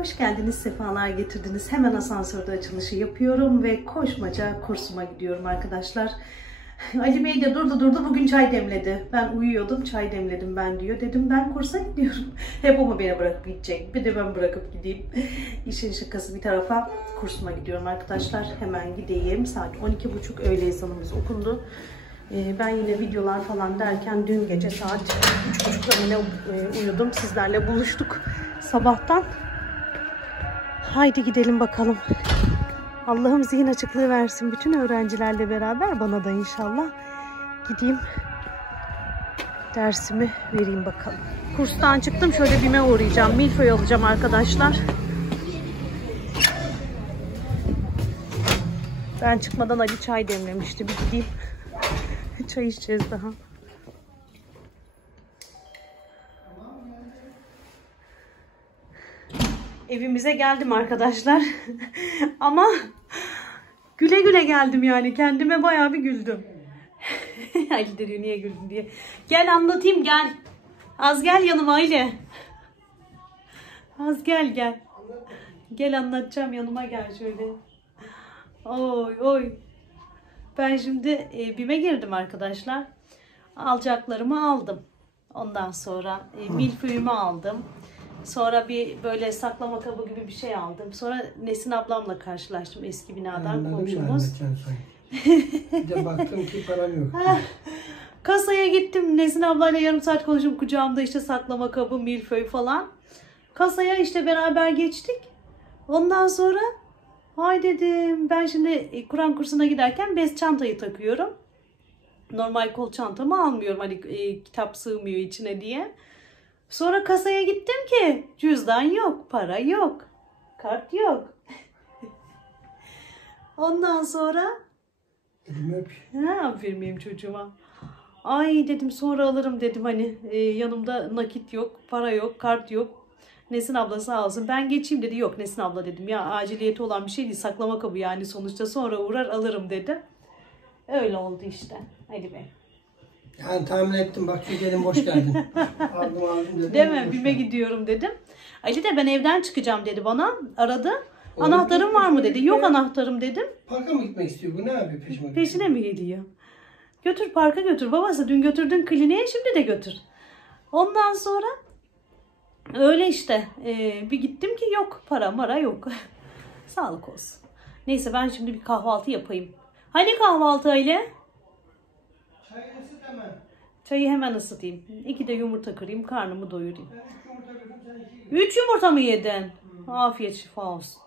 Hoş geldiniz, sefalar getirdiniz. Hemen asansörde açılışı yapıyorum ve koşmaca kursuma gidiyorum arkadaşlar. Ali Bey de durdu bugün çay demledi. Ben uyuyordum, çay demledim ben diyor. Dedim ben kursa gidiyorum. Hep o mu beni bırakıp gidecek? Bir de ben bırakıp gideyim. İşin şakası bir tarafa, kursuma gidiyorum arkadaşlar. Hemen gideyim. Saat 12.30 öğle ezanımız okundu. Ben yine videolar falan derken dün gece saat 3.30'da yine uyudum. Sizlerle buluştuk sabahtan. Haydi gidelim bakalım. Allah'ım zihin açıklığı versin bütün öğrencilerle beraber, bana da inşallah. Gideyim dersimi vereyim bakalım. Kurstan çıktım, şöyle BİM'e uğrayacağım. Milföy alacağım arkadaşlar. Ben çıkmadan Ali çay demlemişti. Bir gideyim. Çay içeceğiz daha. Evimize geldim arkadaşlar. Ama güle güle geldim yani. Kendime bayağı bir güldüm. Ali de diyor niye güldün diye. Gel anlatayım, gel. Az gel yanıma Ali. Az gel. Gel anlatacağım, yanıma gel şöyle. Oy. Ben şimdi BİM'e girdim arkadaşlar. Alacaklarımı aldım. Ondan sonra milföyümü aldım. Sonra bir böyle saklama kabı gibi bir şey aldım. Sonra Nesin ablamla karşılaştım, eski binadan komşumuz. Bir de baktım ki param yok. Kasaya gittim. Nesin ablayla yarım saat konuştum. Kucağımda işte saklama kabı, milföy falan. Kasaya işte beraber geçtik. Ondan sonra hay dedim, ben şimdi Kur'an kursuna giderken bez çantayı takıyorum. Normal kol çantamı almıyorum, hani kitap sığmıyor içine diye. Sonra kasaya gittim ki cüzdan yok, para yok, kart yok. Ondan sonra ne yapayım çocuğuma? Ay dedim sonra alırım dedim, hani yanımda nakit yok, para yok, kart yok. Nesin abla sağ olsun, ben geçeyim dedi. Yok Nesin abla dedim ya, aciliyeti olan bir şey değil, saklama kabı yani sonuçta, sonra uğrar alırım dedi. Öyle oldu işte. Hadi be. Yani tahmin ettim, bak şu gelin boş geldin. aldım dedim. Değil mi? BİM'e gidiyorum dedim. Ali de ben evden çıkacağım dedi bana. Aradı. Anahtarın var mı dedi. Yok anahtarım dedim. Parka mı gitmek istiyor bu, ne yapıyor peşime? Peşine mi geliyor? Götür parka götür. Babası dün götürdün kliniğe, şimdi de götür. Ondan sonra öyle işte. Bir gittim ki yok, para mara yok. Sağlık olsun. Neyse ben şimdi bir kahvaltı yapayım. Hani kahvaltı öyle? Çayı ısıt hemen. Çayı hemen ısıtayım. 2 de yumurta kırayım, karnımı doyurayım. Ben 3 yumurta kırdım, sen 2 3 yumurta mı yedin? Afiyet şifa olsun.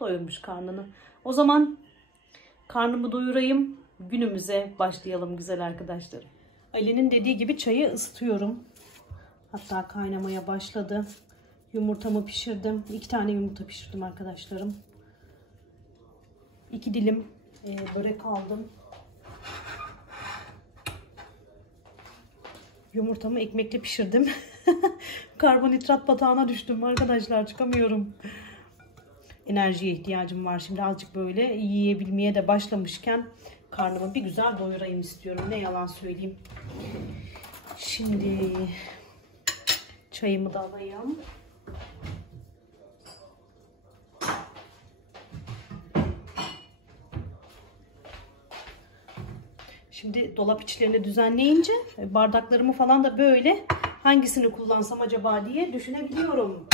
Doyurmuş karnını. O zaman karnımı doyurayım. Günümüze başlayalım güzel arkadaşlarım. Ali'nin dediği gibi çayı ısıtıyorum. Hatta kaynamaya başladı. Yumurtamı pişirdim. 2 tane yumurta pişirdim arkadaşlarım. 2 dilim börek aldım. Yumurtamı ekmekle pişirdim. Karbonhidrat batağına düştüm arkadaşlar, çıkamıyorum. Enerjiye ihtiyacım var. Şimdi azıcık böyle yiyebilmeye de başlamışken karnımı bir güzel doyurayım istiyorum. Ne yalan söyleyeyim. Şimdi çayımı da alayım. Şimdi dolap içlerini düzenleyince bardaklarımı falan da böyle hangisini kullansam acaba diye düşünebiliyorum.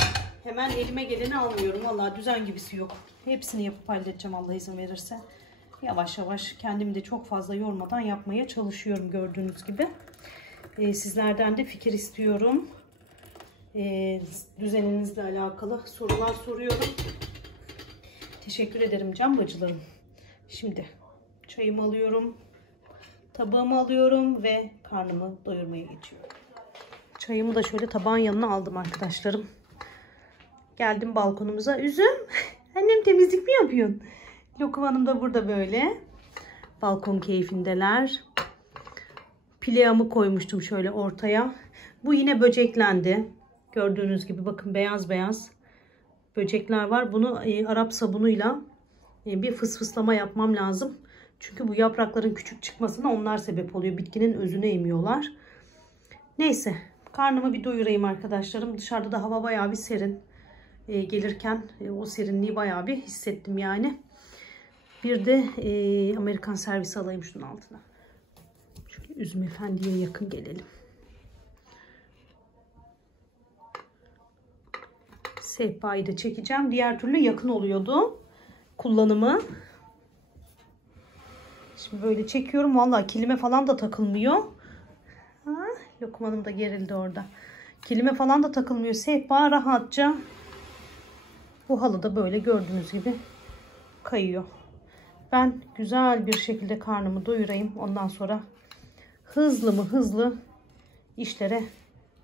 Hemen elime geleni almıyorum. Vallahi düzen gibisi yok. Hepsini yapıp halledeceğim Allah izin verirse. Yavaş yavaş kendimi de çok fazla yormadan yapmaya çalışıyorum gördüğünüz gibi. Sizlerden de fikir istiyorum. Düzeninizle alakalı sorular soruyorum. Teşekkür ederim can bacılarım. Şimdi çayımı alıyorum. Tabağımı alıyorum ve karnımı doyurmaya geçiyorum. Çayımı da şöyle tabağın yanına aldım arkadaşlarım. Geldim balkonumuza. Üzüm, annem temizlik mi yapıyorsun? Lokum Hanım da burada böyle. Balkon keyfindeler. Pilavımı koymuştum şöyle ortaya. Bu yine böceklendi. Gördüğünüz gibi bakın beyaz beyaz böcekler var. Bunu Arap sabunuyla bir fısfıslama yapmam lazım. Çünkü bu yaprakların küçük çıkmasına onlar sebep oluyor. Bitkinin özünü emiyorlar. Neyse karnımı bir doyurayım arkadaşlarım. Dışarıda da hava bayağı bir serin. Gelirken o serinliği bayağı bir hissettim yani. Bir de Amerikan servisi alayım şunun altına. Şöyle Üzüm Efendi'ye yakın gelelim. Sehpayı da çekeceğim. Diğer türlü yakın oluyordu kullanımı. Şimdi böyle çekiyorum. Vallahi kilime falan da takılmıyor. Lokum Hanım da gerildi orada. Kilime falan da takılmıyor. Sehpa rahatça. Bu halı da böyle gördüğünüz gibi kayıyor. Ben güzel bir şekilde karnımı doyurayım. Ondan sonra hızlı işlere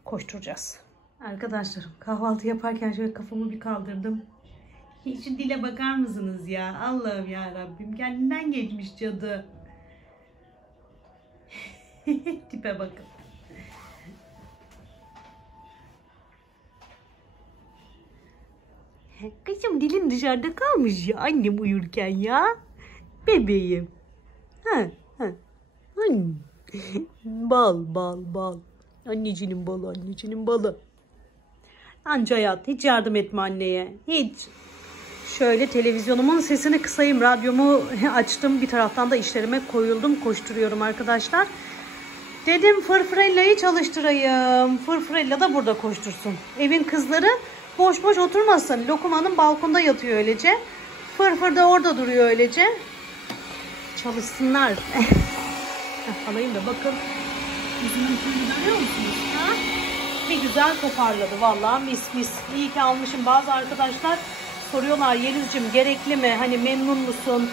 koşturacağız. Arkadaşlarım, kahvaltı yaparken şöyle kafamı bir kaldırdım. Şu dile bakar mısınız ya? Allah'ım ya Rabbim, kendinden geçmiş cadı. Tipe bakın. Kızım dilin dışarıda kalmış ya annem uyurken ya. Bebeğim. Bal. Annecinin balı. Anca hayat. Hiç yardım etme anneye. Hiç. Şöyle televizyonumun sesini kısayım. Radyomu açtım. Bir taraftan da işlerime koyuldum. Koşturuyorum arkadaşlar. Dedim Fırfırella'yı çalıştırayım. Fırfırella da burada koştursun. Evin kızları boş boş oturmasın. Lokum Hanım balkonda yatıyor öylece. Fırfır da orada duruyor öylece. Çalışsınlar. Alayım da bakın. Yüzümün tüyünü görüyor musunuz? Ha? Bir güzel toparladı vallahi, mis. İyi ki almışım. Bazı arkadaşlar soruyorlar, Yeliz'cim gerekli mi? Hani memnun musun?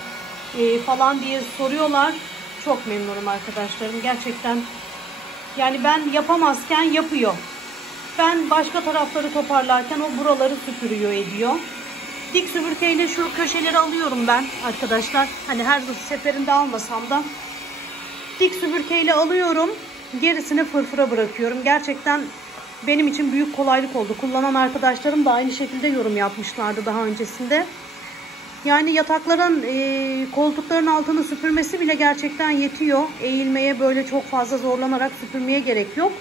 Falan diye soruyorlar. Çok memnunum arkadaşlarım. Gerçekten yani ben yapamazken yapıyor. Ben başka tarafları toparlarken o buraları süpürüyor ediyor. Dik süpürgeyle şu köşeleri alıyorum ben arkadaşlar. Hani her seferinde almasam da dik süpürgeyle alıyorum. Gerisini Fırfır'a bırakıyorum. Gerçekten benim için büyük kolaylık oldu. Kullanan arkadaşlarım da aynı şekilde yorum yapmışlardı daha öncesinde. Yani yatakların, koltukların altını süpürmesi bile gerçekten yetiyor. Eğilmeye böyle çok fazla zorlanarak süpürmeye gerek yok.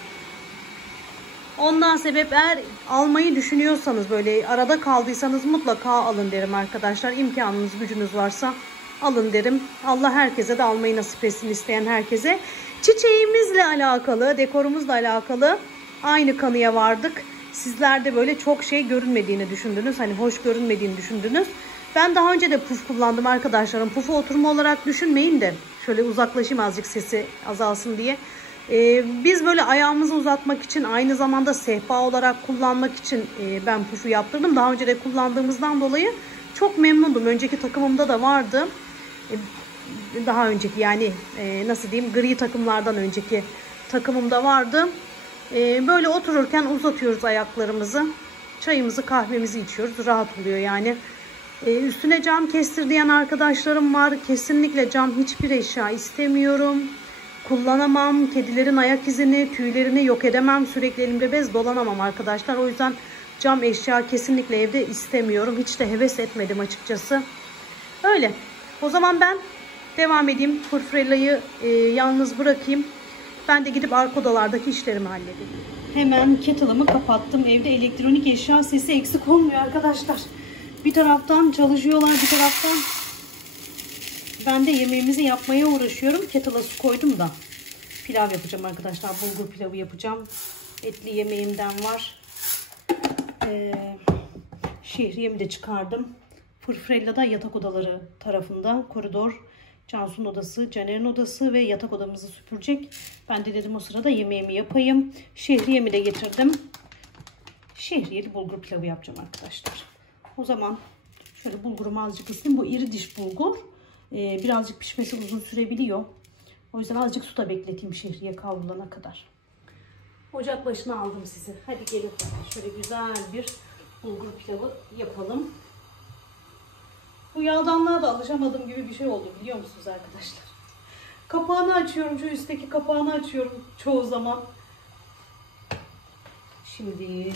Ondan sebep eğer almayı düşünüyorsanız, böyle arada kaldıysanız mutlaka alın derim arkadaşlar. İmkanınız, gücünüz varsa alın derim. Allah herkese de almayı nasip etsin, isteyen herkese. Çiçeğimizle alakalı, dekorumuzla alakalı aynı kanıya vardık. Sizler de böyle çok şey görünmediğini düşündünüz. Hani hoş görünmediğini düşündünüz. Ben daha önce de puf kullandım arkadaşlarım. Pufu oturma olarak düşünmeyin de. Şöyle uzaklaşayım azıcık, sesi azalsın diye. Biz böyle ayağımızı uzatmak için, aynı zamanda sehpa olarak kullanmak için ben pufu yaptırdım. Daha önce de kullandığımızdan dolayı çok memnundum. Önceki takımımda da vardı. Daha önceki yani nasıl diyeyim, gri takımlardan önceki takımımda vardı. Böyle otururken uzatıyoruz ayaklarımızı. Çayımızı, kahvemizi içiyoruz. Rahat oluyor yani. Üstüne cam kestir diyen arkadaşlarım var. Kesinlikle cam hiçbir eşya istemiyorum. Kullanamam. Kedilerin ayak izini, tüylerini yok edemem. Sürekli elimde bez dolanamam arkadaşlar. O yüzden cam eşya kesinlikle evde istemiyorum. Hiç de heves etmedim açıkçası. Öyle. O zaman ben devam edeyim. Fırfırella'yı yalnız bırakayım. Ben de gidip arka odalardaki işlerimi halledeyim. Hemen kettle'ımı kapattım. Evde elektronik eşya sesi eksik olmuyor arkadaşlar. Bir taraftan çalışıyorlar, bir taraftan ben de yemeğimizi yapmaya uğraşıyorum. Kettle'a su koydum da pilav yapacağım arkadaşlar. Bulgur pilavı yapacağım. Etli yemeğimden var. Şehriyemi de çıkardım. Fırfırella'da yatak odaları tarafında koridor. Cansu'nun odası, Caner'in odası ve yatak odamızı süpürecek. Ben de dedim o sırada yemeğimi yapayım. Şehriyemi de getirdim. Şehriyeli bulgur pilavı yapacağım arkadaşlar. O zaman şöyle bulgurumu azıcık ısıtayım. Bu iri diş bulgur. Birazcık pişmesi uzun sürebiliyor. O yüzden azıcık suda bekleteyim şehriye kavrulana kadar. Ocak başına aldım sizi. Hadi gelin. Şöyle güzel bir bulgur pilavı yapalım. Bu yağdanlığa da alışamadığım gibi bir şey oldu, biliyor musunuz arkadaşlar? Kapağını açıyorum. Şu üstteki kapağını açıyorum çoğu zaman. Şimdi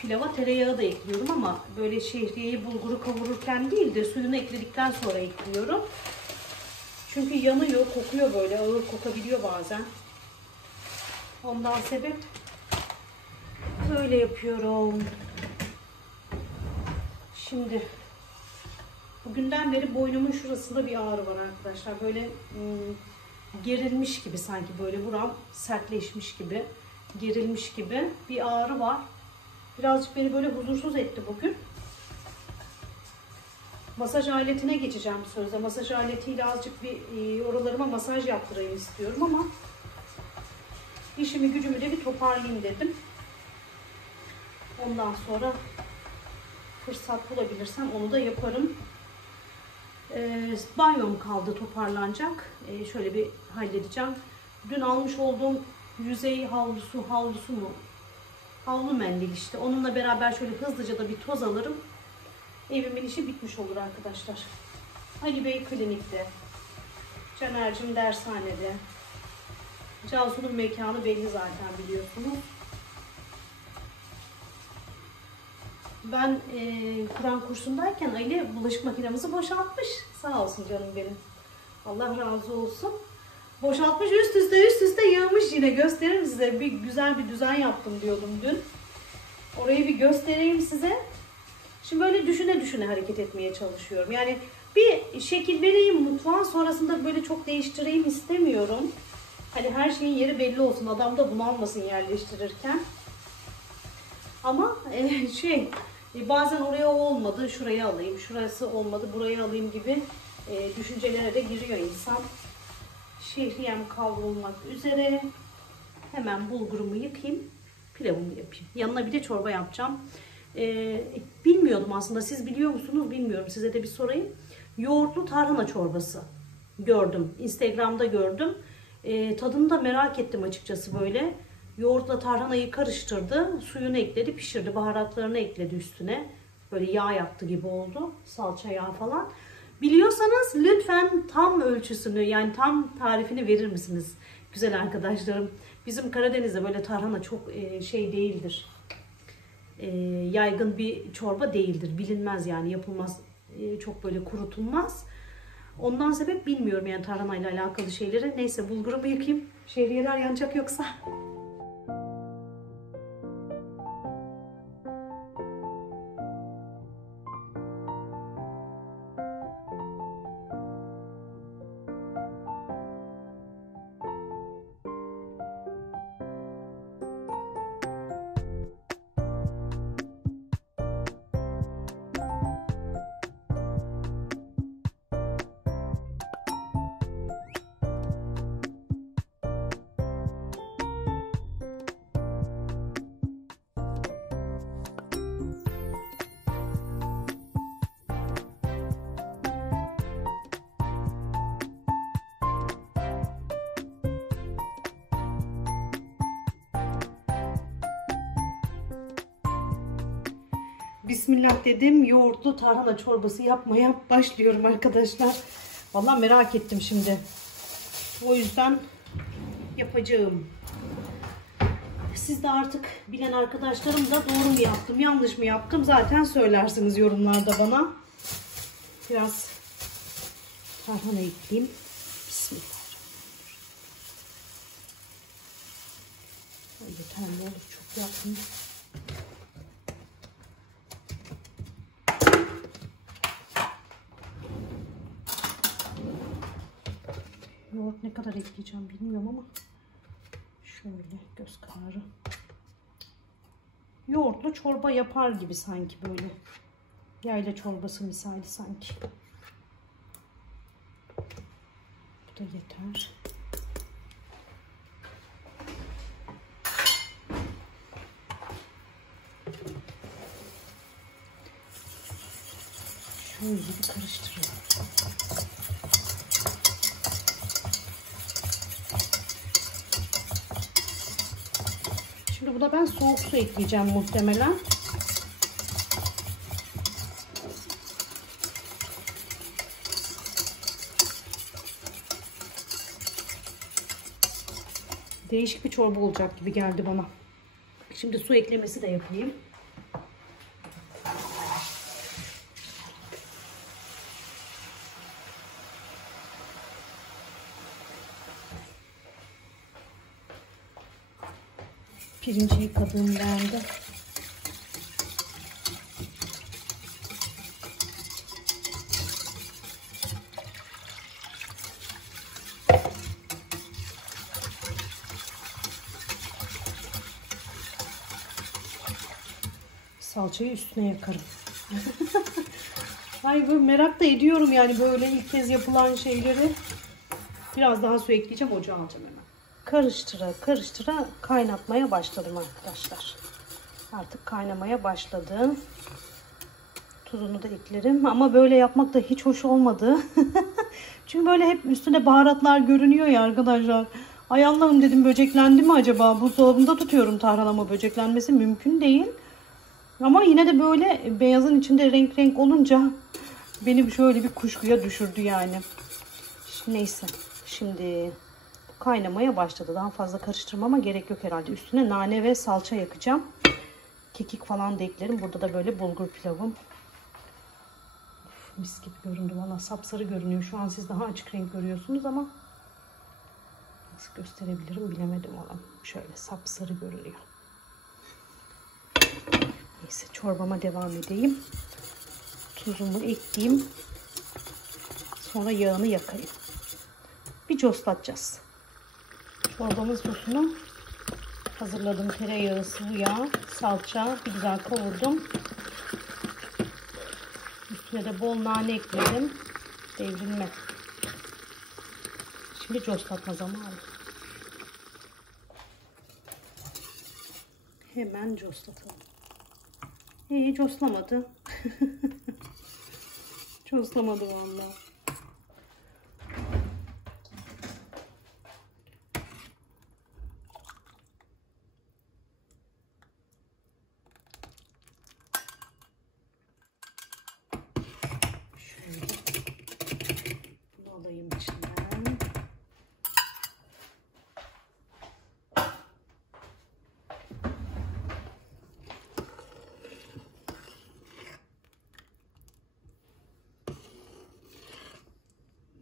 pilava tereyağı da ekliyorum ama böyle şehriyeyi, bulguru kavururken değil de suyunu ekledikten sonra ekliyorum. Çünkü yanıyor, kokuyor, böyle ağır kokabiliyor bazen. Ondan sebep böyle yapıyorum. Şimdi bugünden beri boynumun şurasında bir ağrı var arkadaşlar. Böyle gerilmiş gibi, sanki böyle buram sertleşmiş gibi, gerilmiş gibi bir ağrı var. Birazcık beni böyle huzursuz etti bugün. Masaj aletine geçeceğim sözde. Masaj aletiyle azıcık bir oralarıma masaj yaptırayım istiyorum ama işimi gücümü de bir toparlayayım dedim. Ondan sonra fırsat bulabilirsem onu da yaparım. Banyom kaldı toparlanacak. Şöyle bir halledeceğim. Dün almış olduğum yüzey havlusu mu? Havlu mendil işte. Onunla beraber şöyle hızlıca da bir toz alırım. Evimin işi bitmiş olur arkadaşlar. Ali Bey klinikte. Caner'cim dershanede. Cansu'nun mekanı belli zaten, biliyorsunuz. Ben Kur'an kursundayken Ali bulaşık makinemizi boşaltmış. Sağ olsun canım benim. Allah razı olsun. Boşaltmış, üst üste yığmış yine. Gösteririm size. Bir güzel bir düzen yaptım diyordum dün. Orayı bir göstereyim size. Şimdi böyle düşüne hareket etmeye çalışıyorum. Yani bir şekil vereyim mutfağın, sonrasında böyle çok değiştireyim istemiyorum. Hani her şeyin yeri belli olsun. Adam da bunalmasın yerleştirirken. Ama bazen oraya olmadı, şuraya alayım, şurası olmadı, buraya alayım gibi düşüncelere de giriyor insan. Şehriyem kavrulmak üzere. Hemen bulgurumu yıkayayım, pilavımı yapayım. Yanına bir de çorba yapacağım. Bilmiyordum aslında, siz biliyor musunuz bilmiyorum, size de bir sorayım. Yoğurtlu tarhana çorbası gördüm, Instagram'da gördüm. Tadını da merak ettim açıkçası böyle. Yoğurtla tarhanayı karıştırdı, suyunu ekledi, pişirdi, baharatlarını ekledi üstüne. Böyle yağ yaktı gibi oldu, salça yağı falan. Biliyorsanız lütfen tam ölçüsünü, yani tam tarifini verir misiniz güzel arkadaşlarım? Bizim Karadeniz'de böyle tarhana çok şey değildir. Yaygın bir çorba değildir. Bilinmez yani, yapılmaz, çok böyle kurutulmaz. Ondan sebep bilmiyorum yani tarhanayla alakalı şeyleri. Neyse, bulgurumu yıkayayım. Şehriyeler yanacak yoksa. Bismillah dedim, yoğurtlu tarhana çorbası yapmaya başlıyorum arkadaşlar. Vallahi merak ettim şimdi. O yüzden yapacağım. Siz de artık bilen arkadaşlarım da doğru mu yaptım, yanlış mı yaptım zaten söylersiniz yorumlarda bana. Biraz tarhana ekleyeyim. Bismillah. Yeterli olur, çok yapmayayım. Yoğurt ne kadar ekleyeceğim bilmiyorum ama şöyle göz kararı. Yoğurtlu çorba yapar gibi sanki, böyle yayla çorbası misali sanki. Bu da yeter. Şöyle bir karıştırıyorum. Şimdi buna ben soğuk su ekleyeceğim muhtemelen. Değişik bir çorba olacak gibi geldi bana. Şimdi su eklemesi de yapayım. Pirinci yıkadığım bende. salçayı üstüne yakarım. Ay böyle merak da ediyorum yani böyle ilk kez yapılan şeyleri. Biraz daha su ekleyeceğim, ocağa alacağım hemen. Karıştıra karıştıra kaynatmaya başladım arkadaşlar. Artık kaynamaya başladı. Tuzunu da eklerim ama böyle yapmak da hiç hoş olmadı. Çünkü böyle hep üstüne baharatlar görünüyor ya arkadaşlar. Ay Allah'ım dedim, böceklendi mi acaba? Buzdolabında tutuyorum tarhanama, böceklenmesi mümkün değil. Ama yine de böyle beyazın içinde renk renk olunca beni şöyle bir kuşkuya düşürdü yani. Neyse, şimdi kaynamaya başladı. Daha fazla karıştırmama gerek yok herhalde. Üstüne nane ve salça yakacağım. Kekik falan da eklerim. Burada da böyle bulgur pilavım. Uf, mis gibi göründü valla. Sapsarı görünüyor. Şu an siz daha açık renk görüyorsunuz ama nasıl gösterebilirim bilemedim onu. Şöyle sapsarı görünüyor. Neyse, çorbama devam edeyim. Tuzumu ekleyeyim. Sonra yağını yakayım. Bir coslatacağız. Çorbamın sosunu hazırladım. Tereyağı, sıvı yağ, salça bir güzel kavurdum. Üstüne de bol nane ekledim. Devrilme. Şimdi coslatma zamanı. Hemen coslatalım. Coslamadı. Coslamadı vallahi. Şöyle bunu alayım içinden.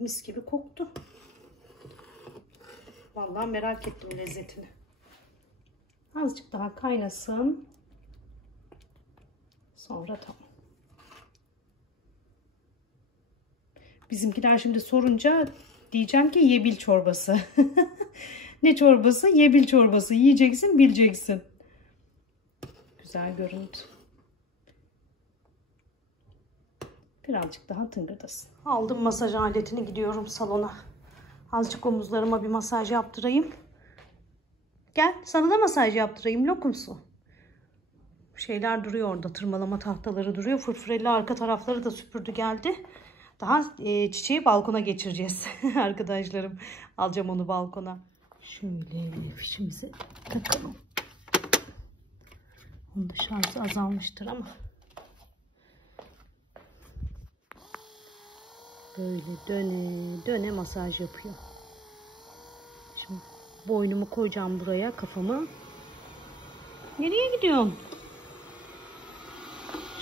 Mis gibi koktu. Vallahi merak ettim lezzetini. Azıcık daha kaynasın. Sonra tamam. Bizimkiler şimdi sorunca diyeceğim ki yebil çorbası. Ne çorbası? Yebil çorbası. Yiyeceksin, bileceksin. Güzel görüntü. Birazcık daha tıngırdasın. Aldım masaj aletini, gidiyorum salona. Azıcık omuzlarıma bir masaj yaptırayım. Gel, sana da masaj yaptırayım lokumsu. Şeyler duruyor orada, tırmalama tahtaları duruyor. Fırfırelli arka tarafları da süpürdü geldi. Daha çiçeği balkona geçireceğiz arkadaşlarım. Alacağım onu balkona. Şöyle fişimizi takalım. Onun da şarjı azalmıştır ama. Böyle döne döne masaj yapıyor. Şimdi boynumu koyacağım buraya, kafamı. Nereye gidiyorsun?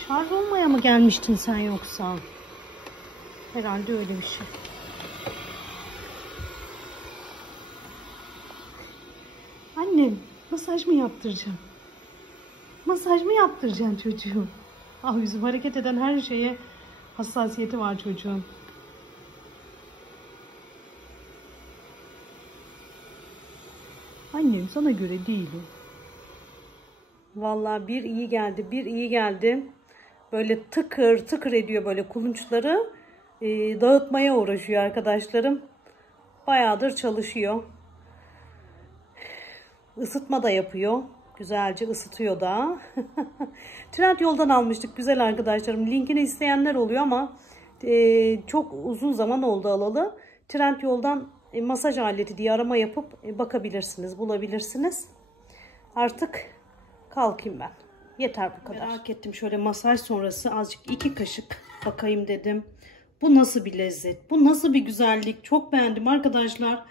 Şarj olmaya mı gelmiştin sen yoksa? Herhalde öyle bir şey. Annem, masaj mı yaptıracağım? Masaj mı yaptıracaksın çocuğum? Ah, yüzüm hareket eden her şeye hassasiyeti var çocuğun. Annem, sana göre değil o. Vallahi bir iyi geldi, bir iyi geldi. Böyle tıkır tıkır ediyor böyle kulunçları. Dağıtmaya uğraşıyor arkadaşlarım. Bayağıdır çalışıyor. Isıtma da yapıyor. Güzelce ısıtıyor da. Trendyol'dan almıştık güzel arkadaşlarım. Linkini isteyenler oluyor ama çok uzun zaman oldu alalı. Trendyol'dan masaj aleti diye arama yapıp bakabilirsiniz, bulabilirsiniz. Artık kalkayım ben. Yeter bu kadar. Merak ettim, şöyle masaj sonrası azıcık 2 kaşık bakayım dedim. Bu nasıl bir lezzet? Bu nasıl bir güzellik? Çok beğendim arkadaşlar.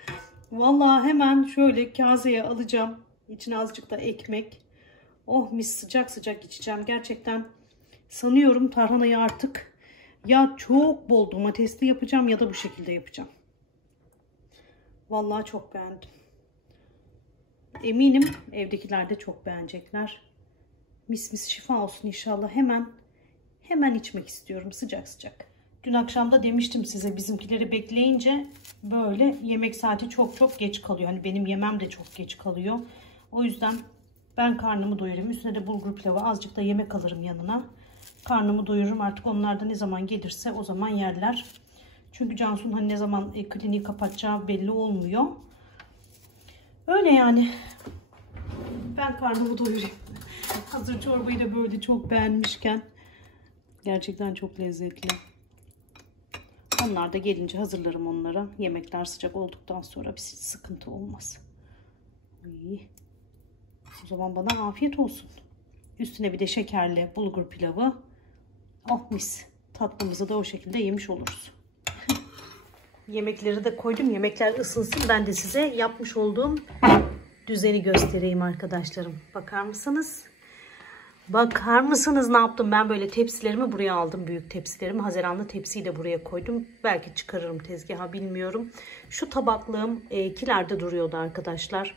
Vallahi hemen şöyle kaseye alacağım. İçine azıcık da ekmek. Oh mis, sıcak sıcak içeceğim. Gerçekten sanıyorum tarhanayı artık ya çok bol domatesli yapacağım ya da bu şekilde yapacağım. Vallahi çok beğendim. Eminim evdekiler de çok beğenecekler. Mis mis, şifa olsun inşallah. Hemen içmek istiyorum sıcak sıcak. Dün akşam da demiştim size, bizimkileri bekleyince böyle yemek saati çok geç kalıyor. Hani benim yemem de çok geç kalıyor. O yüzden Ben karnımı doyurayım. Üstüne de bulgur pilavı, azıcık da yemek alırım yanına. Karnımı doyururum. Artık onlar da ne zaman gelirse o zaman yerler. Çünkü Cansu'nun hani ne zaman kliniği kapatacağı belli olmuyor. Öyle yani. Ben karnımı doyurayım. Hazır çorbayı da böyle çok beğenmişken. Gerçekten çok lezzetli. Onlar da gelince hazırlarım onlara. Yemekler sıcak olduktan sonra bir sıkıntı olmaz. İyi. O zaman bana afiyet olsun. Üstüne bir de şekerli bulgur pilavı. Oh mis. Tatlımızı da o şekilde yemiş oluruz. Yemekleri de koydum. Yemekler ısınsın. Ben de size yapmış olduğum düzeni göstereyim arkadaşlarım. Bakar mısınız? Bakar mısınız ne yaptım? Ben böyle tepsilerimi buraya aldım. Büyük tepsilerimi. Haziranlı tepsiyi de buraya koydum. Belki çıkarırım tezgaha, bilmiyorum. Şu tabaklığım kilerde duruyordu arkadaşlar.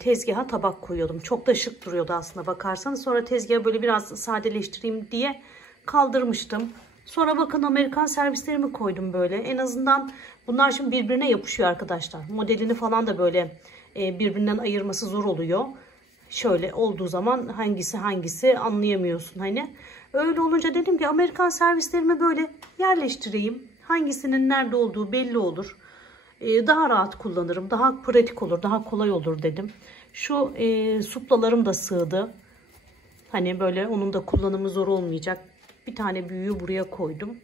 Tezgaha tabak koyuyordum. Çok da şık duruyordu aslında bakarsanız. Sonra tezgahı böyle biraz sadeleştireyim diye kaldırmıştım. Sonra bakın Amerikan servislerimi koydum böyle. En azından bunlar şimdi birbirine yapışıyor arkadaşlar. Modelini falan da böyle birbirinden ayırması zor oluyor. Şöyle olduğu zaman hangisi anlayamıyorsun hani. Öyle olunca dedim ki Amerikan servislerimi böyle yerleştireyim. Hangisinin nerede olduğu belli olur. Daha rahat kullanırım. Daha pratik olur. Daha kolay olur dedim. Şu suplalarım da sığdı. Hani böyle onun da kullanımı zor olmayacak. Bir tane büyüğü buraya koydum.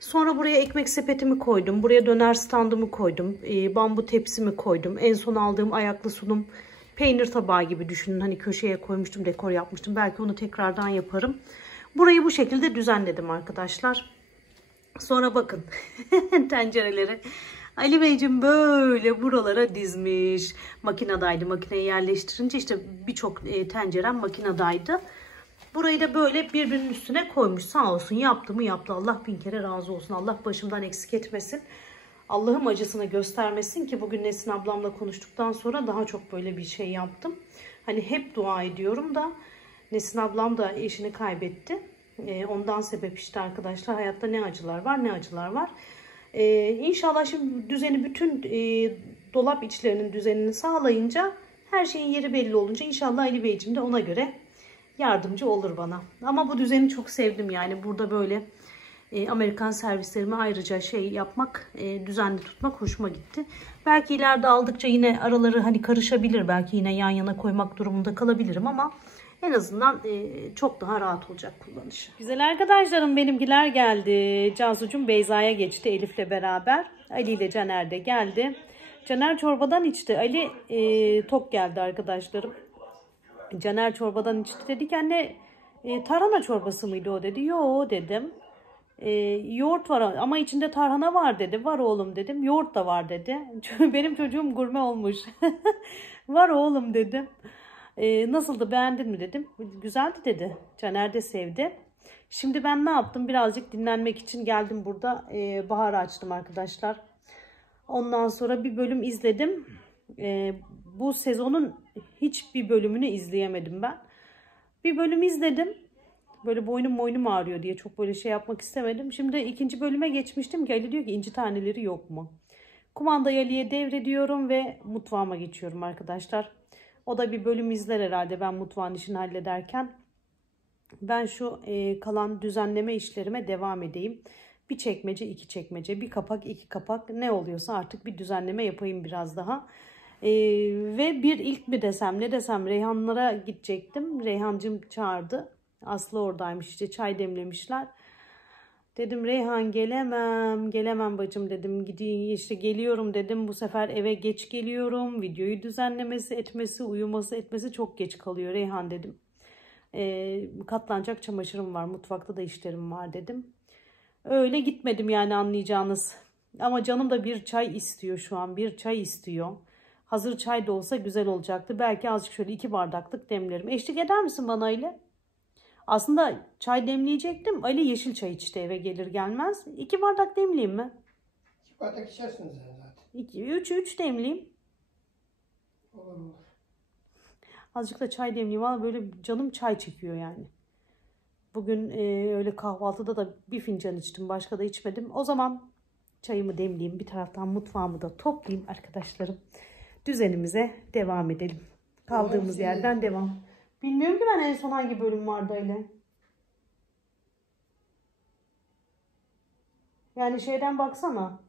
Sonra buraya ekmek sepetimi koydum. Buraya döner standımı koydum. Bambu tepsimi koydum. En son aldığım ayaklı sunum peynir tabağı gibi düşünün. Hani köşeye koymuştum, dekor yapmıştım. Belki onu tekrardan yaparım. Burayı bu şekilde düzenledim arkadaşlar. Sonra bakın tencereleri Ali Beyciğim böyle buralara dizmiş. Makinedaydı. Makineye yerleştirince işte birçok tencerem makinedaydı. Burayı da böyle birbirinin üstüne koymuş. Sağ olsun, yaptı mı yaptı. Allah bin kere razı olsun. Allah başımdan eksik etmesin. Allah'ım acısını göstermesin ki bugün Nesin ablamla konuştuktan sonra daha çok böyle bir şey yaptım. Hani hep dua ediyorum da Nesin ablam da eşini kaybetti. Ondan sebep işte arkadaşlar, hayatta ne acılar var ne acılar var. İnşallah şimdi düzeni, bütün dolap içlerinin düzenini sağlayınca, her şeyin yeri belli olunca inşallah Ali Beyciğim de ona göre yardımcı olur bana. Ama bu düzeni çok sevdim yani. Burada böyle Amerikan servislerimi ayrıca yapmak, düzenli tutmak hoşuma gitti. Belki ileride aldıkça yine araları hani karışabilir. Belki yine yan yana koymak durumunda kalabilirim ama en azından çok daha rahat olacak kullanışı. Güzel arkadaşlarım, benimkiler geldi. Cansu'cum Beyza'ya geçti Elif'le beraber. Ali ile Caner de geldi. Caner çorbadan içti. Ali tok geldi arkadaşlarım. Caner çorbadan içti. Dedi ki anne tarhana çorbası mıydı o, dedi. Yo dedim. Yoğurt var ama içinde tarhana var dedi. Var oğlum dedim. Yoğurt da var dedi. Benim çocuğum gurme olmuş. Var oğlum dedim. Nasıldı, beğendin mi dedim. Güzeldi dedi. Caner de sevdi. Şimdi ben ne yaptım? Birazcık dinlenmek için geldim burada. Bahar açtım arkadaşlar. Ondan sonra bir bölüm izledim. Bu sezonun hiçbir bölümünü izleyemedim ben. Bir bölüm izledim. Böyle boynum ağrıyor diye çok böyle şey yapmak istemedim. Şimdi ikinci bölüme geçmiştim ki Ali diyor ki inci taneleri yok mu? Kumandayı Ali'ye devrediyorum ve mutfağıma geçiyorum arkadaşlar. O da bir bölüm izler herhalde ben mutfağın işini hallederken. Ben şu kalan düzenleme işlerime devam edeyim. Bir çekmece, iki çekmece, bir kapak, iki kapak, ne oluyorsa artık bir düzenleme yapayım biraz daha. Ve bir ilk mi desem ne desem, Reyhanlara gidecektim. Reyhancığım çağırdı. Aslı oradaymış, işte çay demlemişler. Dedim Reyhan gelemem bacım dedim. Gideyim işte, geliyorum dedim. Bu sefer eve geç geliyorum. Videoyu düzenlemesi etmesi, uyuması etmesi çok geç kalıyor Reyhan dedim. Katlanacak çamaşırım var, mutfakta da işlerim var dedim. Öyle gitmedim yani, anlayacağınız. Ama canım da bir çay istiyor şu an, bir çay istiyor. Hazır çay da olsa güzel olacaktı. Belki azıcık şöyle 2 bardaklık demlerim. Eşlik eder misin bana öyle? Aslında çay demleyecektim. Ali yeşil çay içti eve gelir gelmez. 2 bardak demleyeyim mi? 2 bardak içersiniz zaten. 3 demleyeyim. Olur. Azıcık da çay demleyeyim. Valla böyle canım çay çekiyor yani. Bugün öyle kahvaltıda da bir fincan içtim. Başka da içmedim. O zaman çayımı demleyeyim. Bir taraftan mutfağımı da toplayayım arkadaşlarım. Düzenimize devam edelim. Kaldığımız yerden devam. Bilmiyorum ki ben en son hangi bölüm vardı öyle. Yani şeyden baksana.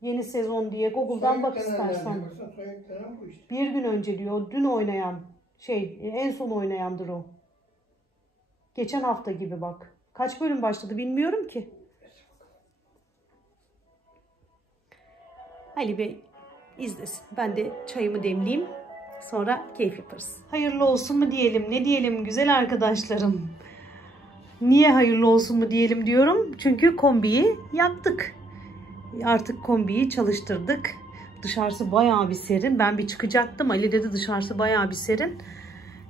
Yeni sezon diye Google'dan bak istersen. Bir gün önce diyor. Dün oynayan en son oynayandır o. Geçen hafta gibi bak. Kaç bölüm başladı bilmiyorum ki. Ali Bey izlesin. Ben de çayımı demleyeyim. Sonra keyif yaparız. Hayırlı olsun mu diyelim, ne diyelim güzel arkadaşlarım. Niye hayırlı olsun mu diyelim diyorum. Çünkü kombiyi yaktık. Artık kombiyi çalıştırdık. Dışarısı bayağı bir serin. Ben bir çıkacaktım. Ali dedi dışarısı bayağı bir serin.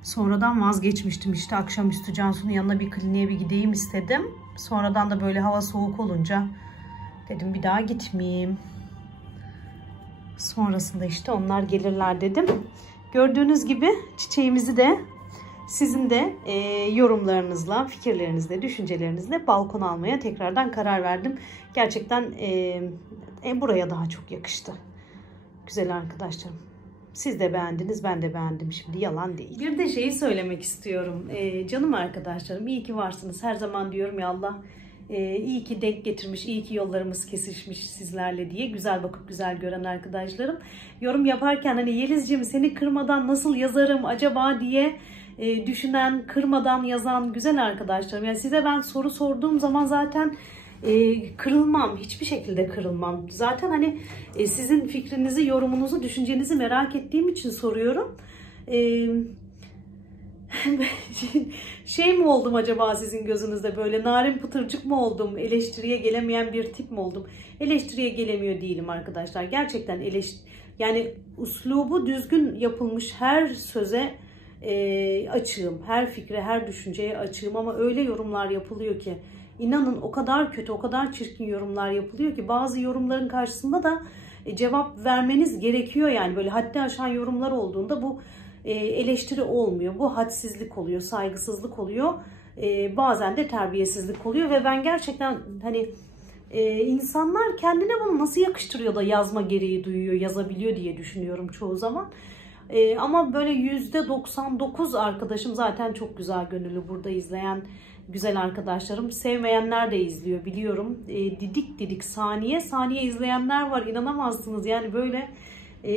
Sonradan vazgeçmiştim. İşte akşamüstü Cansu'nun yanına bir kliniğe bir gideyim istedim. Sonradan da böyle hava soğuk olunca dedim bir daha gitmeyeyim. Sonrasında işte onlar gelirler dedim. Gördüğünüz gibi çiçeğimizi de sizin de yorumlarınızla, fikirlerinizle, düşüncelerinizle balkona almaya tekrardan karar verdim. Gerçekten buraya daha çok yakıştı. Güzel arkadaşlarım. Siz de beğendiniz, ben de beğendim. Şimdi yalan değil. Bir de şeyi söylemek istiyorum. Canım arkadaşlarım, iyi ki varsınız. Her zaman diyorum ya Allah iyi ki denk getirmiş, iyi ki yollarımız kesişmiş sizlerle diye. Güzel bakıp güzel gören arkadaşlarım. Yorum yaparken hani Yelizciğim seni kırmadan nasıl yazarım acaba diye düşünen, kırmadan yazan güzel arkadaşlarım. Yani size ben soru sorduğum zaman zaten kırılmam. Hiçbir şekilde kırılmam. Zaten hani sizin fikrinizi, yorumunuzu, düşüncenizi merak ettiğim için soruyorum. Şey mi oldum acaba sizin gözünüzde, böyle narin pıtırcık mı oldum? Eleştiriye gelemeyen bir tip mi oldum? Eleştiriye gelemiyor değilim arkadaşlar. Gerçekten yani uslubu düzgün yapılmış her söze açığım. Her fikre, her düşünceye açığım ama öyle yorumlar yapılıyor ki inanın o kadar kötü, o kadar çirkin yorumlar yapılıyor ki bazı yorumların karşısında da cevap vermeniz gerekiyor. Yani böyle haddi aşan yorumlar olduğunda bu eleştiri olmuyor. Bu hadsizlik oluyor, saygısızlık oluyor. Bazen de terbiyesizlik oluyor ve ben gerçekten hani insanlar kendine bunu nasıl yakıştırıyor da yazma gereği duyuyor, yazabiliyor diye düşünüyorum çoğu zaman. Ama böyle %99 arkadaşım zaten çok güzel gönüllü, burada izleyen güzel arkadaşlarım. Sevmeyenler de izliyor biliyorum. Didik didik saniye saniye izleyenler var, inanamazsınız. Yani böyle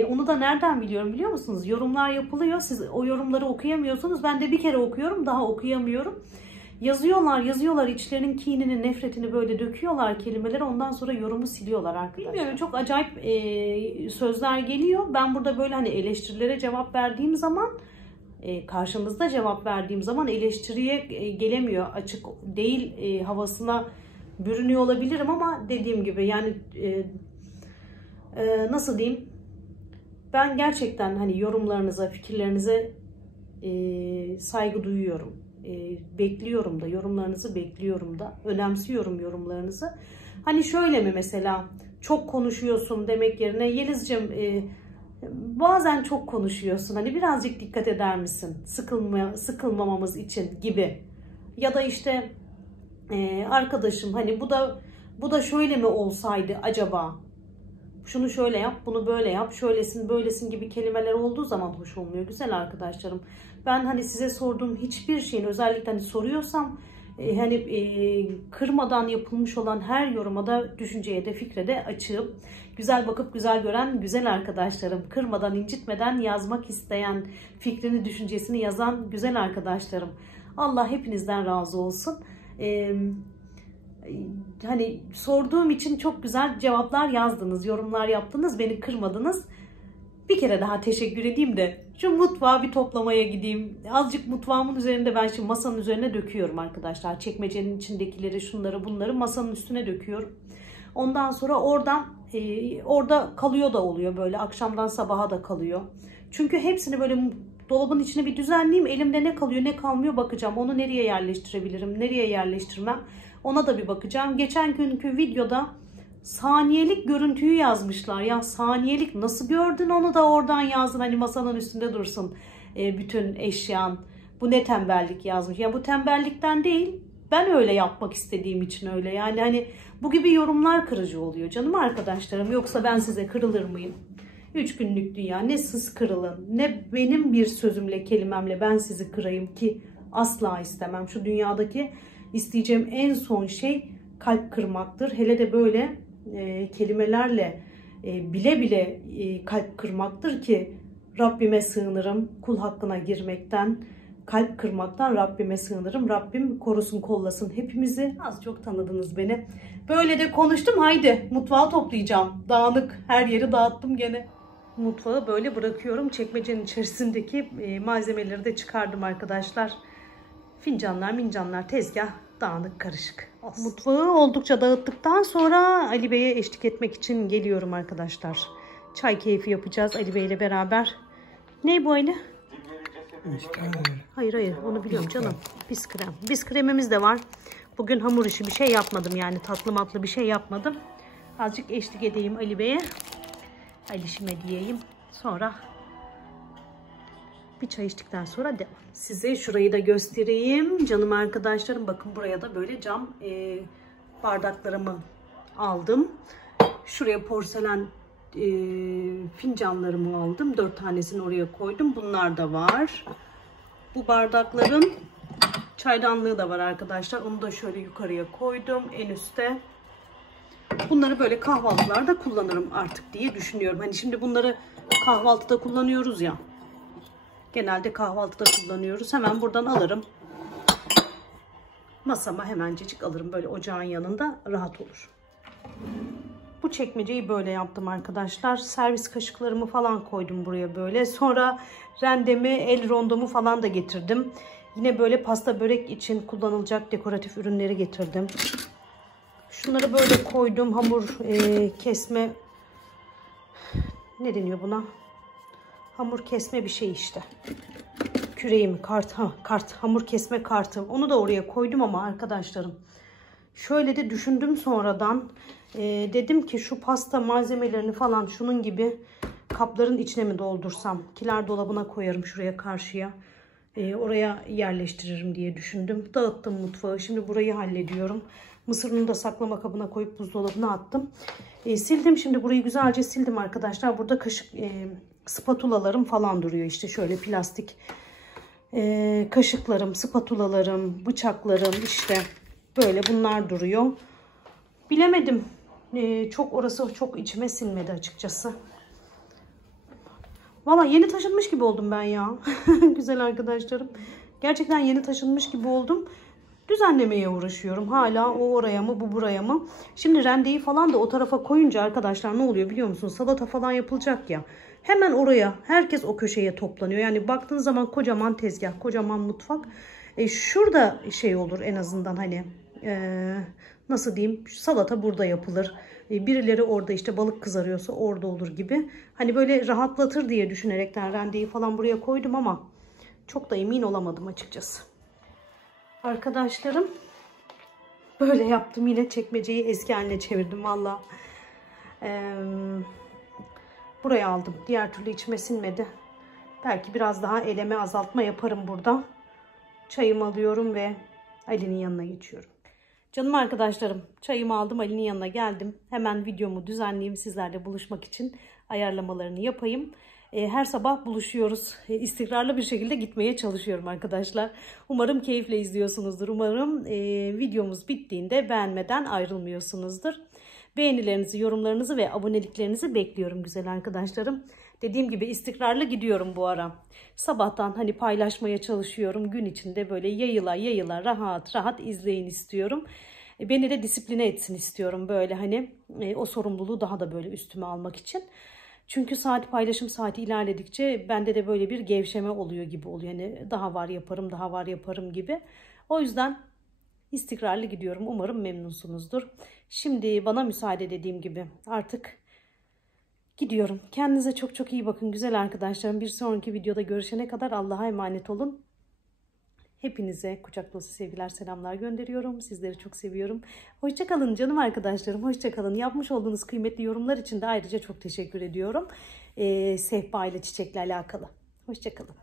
onu da nereden biliyorum biliyor musunuz? Yorumlar yapılıyor. Siz o yorumları okuyamıyorsunuz. Ben de bir kere okuyorum, daha okuyamıyorum. Yazıyorlar içlerinin kinini, nefretini böyle döküyorlar kelimeleri. Ondan sonra yorumu siliyorlar arkadaşlar. Bilmiyorum, çok acayip sözler geliyor. Ben burada böyle hani eleştirilere cevap verdiğim zaman, karşınızda cevap verdiğim zaman eleştiriye gelemiyor, açık değil havasına bürünüyor olabilirim ama dediğim gibi yani nasıl diyeyim, ben gerçekten hani yorumlarınıza, fikirlerinize saygı duyuyorum. Bekliyorum da, yorumlarınızı bekliyorum da, önemsiyorum yorumlarınızı. Hani şöyle mi mesela, çok konuşuyorsun demek yerine Yelizciğim bazen çok konuşuyorsun, hani birazcık dikkat eder misin sıkılmamamız için gibi, ya da işte arkadaşım hani bu da şöyle mi olsaydı acaba, şunu şöyle yap, bunu böyle yap, şöylesin böylesin gibi kelimeler olduğu zaman hoş olmuyor güzel arkadaşlarım. Ben hani size sorduğum hiçbir şeyin, özellikle hani soruyorsam kırmadan yapılmış olan her yoruma da, düşünceye de, fikre de açığım. Güzel bakıp güzel gören güzel arkadaşlarım, kırmadan, incitmeden yazmak isteyen, fikrini, düşüncesini yazan güzel arkadaşlarım. Allah hepinizden razı olsun. Hani sorduğum için çok güzel cevaplar yazdınız, yorumlar yaptınız, beni kırmadınız. Bir kere daha teşekkür edeyim de şu mutfağı bir toplamaya gideyim. Azıcık mutfağımın üzerinde, ben şimdi masanın üzerine döküyorum arkadaşlar. Çekmecenin içindekileri, şunları bunları masanın üstüne döküyorum. Ondan sonra orada kalıyor da oluyor, böyle akşamdan sabaha da kalıyor. Çünkü hepsini böyle dolabın içine bir düzenleyeyim. Elimde ne kalıyor ne kalmıyor bakacağım. Onu nereye yerleştirebilirim, nereye yerleştirmem, ona da bir bakacağım. Geçen günkü videoda saniyelik görüntüyü yazmışlar. Ya saniyelik nasıl gördün, onu da oradan yazdın. Hani masanın üstünde dursun bütün eşyan. Bu ne tembellik yazmış. Ya bu tembellikten değil. Ben öyle yapmak istediğim için öyle. Yani hani bu gibi yorumlar kırıcı oluyor canım arkadaşlarım. Yoksa ben size kırılır mıyım? 3 günlük dünya. Ne siz kırılın, ne benim bir sözümle, kelimemle ben sizi kırayım ki asla istemem. Şu dünyadaki isteyeceğim en son şey kalp kırmaktır. Hele de böyle kelimelerle bile bile kalp kırmaktır ki Rabbime sığınırım kul hakkına girmekten, kalp kırmaktan Rabbime sığınırım. Rabbim korusun kollasın hepimizi. Az çok tanıdınız beni. Böyle de konuştum. Haydi mutfağı toplayacağım. Dağınık, her yeri dağıttım gene. Mutfağı böyle bırakıyorum. Çekmecenin içerisindeki malzemeleri de çıkardım arkadaşlar. Fincanlar, mincanlar, tezgah dağınık, karışık. Mutfağı oldukça dağıttıktan sonra Ali Bey'e eşlik etmek için geliyorum arkadaşlar. Çay keyfi yapacağız Ali Bey ile beraber. Ne bu Ali? Hayır onu biliyorum canım. Biskrem. Biskremimiz de var. Bugün hamur işi bir şey yapmadım, yani tatlı matlı bir şey yapmadım. Azıcık eşlik edeyim Ali Bey'e. Alişime diyeyim. Sonra bir çay içtikten sonra devam. Size şurayı da göstereyim. Canım arkadaşlarım, bakın buraya da böyle cam bardaklarımı aldım. Şuraya porselen fincanlarımı aldım. 4 tanesini oraya koydum. Bunlar da var. Bu bardakların çaydanlığı da var arkadaşlar. Onu da şöyle yukarıya koydum. En üstte. Bunları böyle kahvaltılarda kullanırım artık diye düşünüyorum. Hani şimdi bunları kahvaltıda kullanıyoruz ya. Genelde kahvaltıda kullanıyoruz. Hemen buradan alırım. Masama hemencecik alırım. Böyle ocağın yanında rahat olur. Bu çekmeceyi böyle yaptım arkadaşlar. Servis kaşıklarımı falan koydum buraya böyle. Sonra rendemi, el rondomu falan da getirdim. Yine böyle pasta börek için kullanılacak dekoratif ürünleri getirdim. Şunları böyle koydum. Hamur kesme, ne deniyor buna? Hamur kesme bir şey işte. Küreğim, kart, hamur kesme kartı. Onu da oraya koydum ama arkadaşlarım. Şöyle de düşündüm sonradan. Dedim ki şu pasta malzemelerini falan şunun gibi kapların içine mi doldursam? Kiler dolabına koyarım şuraya karşıya. Oraya yerleştiririm diye düşündüm. Dağıttım mutfağı. Şimdi burayı hallediyorum. Mısır unu da saklama kabına koyup buzdolabına attım. Sildim. Şimdi burayı güzelce sildim arkadaşlar. Burada kaşık, spatulalarım falan duruyor. İşte şöyle plastik kaşıklarım, spatulalarım, bıçaklarım, işte böyle bunlar duruyor. Bilemedim. Çok orası çok içime sinmedi açıkçası. Valla yeni taşınmış gibi oldum ben ya. Güzel arkadaşlarım. Gerçekten yeni taşınmış gibi oldum. Düzenlemeye uğraşıyorum. Hala o oraya mı bu buraya mı? Şimdi rendeyi falan da o tarafa koyunca arkadaşlar ne oluyor biliyor musunuz? Salata falan yapılacak ya. Hemen oraya, herkes o köşeye toplanıyor. Yani baktığınız zaman kocaman tezgah, kocaman mutfak. Şurada şey olur en azından, hani nasıl diyeyim, salata burada yapılır. Birileri orada işte balık kızarıyorsa orada olur gibi. Hani böyle rahatlatır diye düşünerekten rendeyi falan buraya koydum ama çok da emin olamadım açıkçası. Arkadaşlarım, böyle yaptım, yine çekmeceyi eski haline çevirdim valla. Buraya aldım. Diğer türlü içime sinmedi. Belki biraz daha eleme azaltma yaparım burada. Çayımı alıyorum ve Ali'nin yanına geçiyorum. Canım arkadaşlarım, çayımı aldım, Ali'nin yanına geldim. Hemen videomu düzenleyeyim, sizlerle buluşmak için ayarlamalarını yapayım. Her sabah buluşuyoruz. İstikrarlı bir şekilde gitmeye çalışıyorum arkadaşlar. Umarım keyifle izliyorsunuzdur. Umarım videomuz bittiğinde beğenmeden ayrılmıyorsunuzdur. Beğenilerinizi, yorumlarınızı ve aboneliklerinizi bekliyorum güzel arkadaşlarım. Dediğim gibi istikrarlı gidiyorum bu ara. Sabahtan hani paylaşmaya çalışıyorum. Gün içinde böyle yayıla yayıla rahat rahat izleyin istiyorum. Beni de disipline etsin istiyorum böyle, hani o sorumluluğu daha da böyle üstüme almak için. Çünkü paylaşım saati ilerledikçe bende de böyle bir gevşeme oluyor gibi oluyor. Yani daha var yaparım, daha var yaparım gibi. O yüzden istikrarlı gidiyorum. Umarım memnunsunuzdur. Şimdi bana müsaade, dediğim gibi artık gidiyorum. Kendinize çok çok iyi bakın güzel arkadaşlarım. Bir sonraki videoda görüşene kadar Allah'a emanet olun. Hepinize kucak dolusu sevgiler, selamlar gönderiyorum. Sizleri çok seviyorum. Hoşça kalın canım arkadaşlarım. Hoşça kalın. Yapmış olduğunuz kıymetli yorumlar için de ayrıca çok teşekkür ediyorum. Sehpa ile çiçekle alakalı. Hoşça kalın.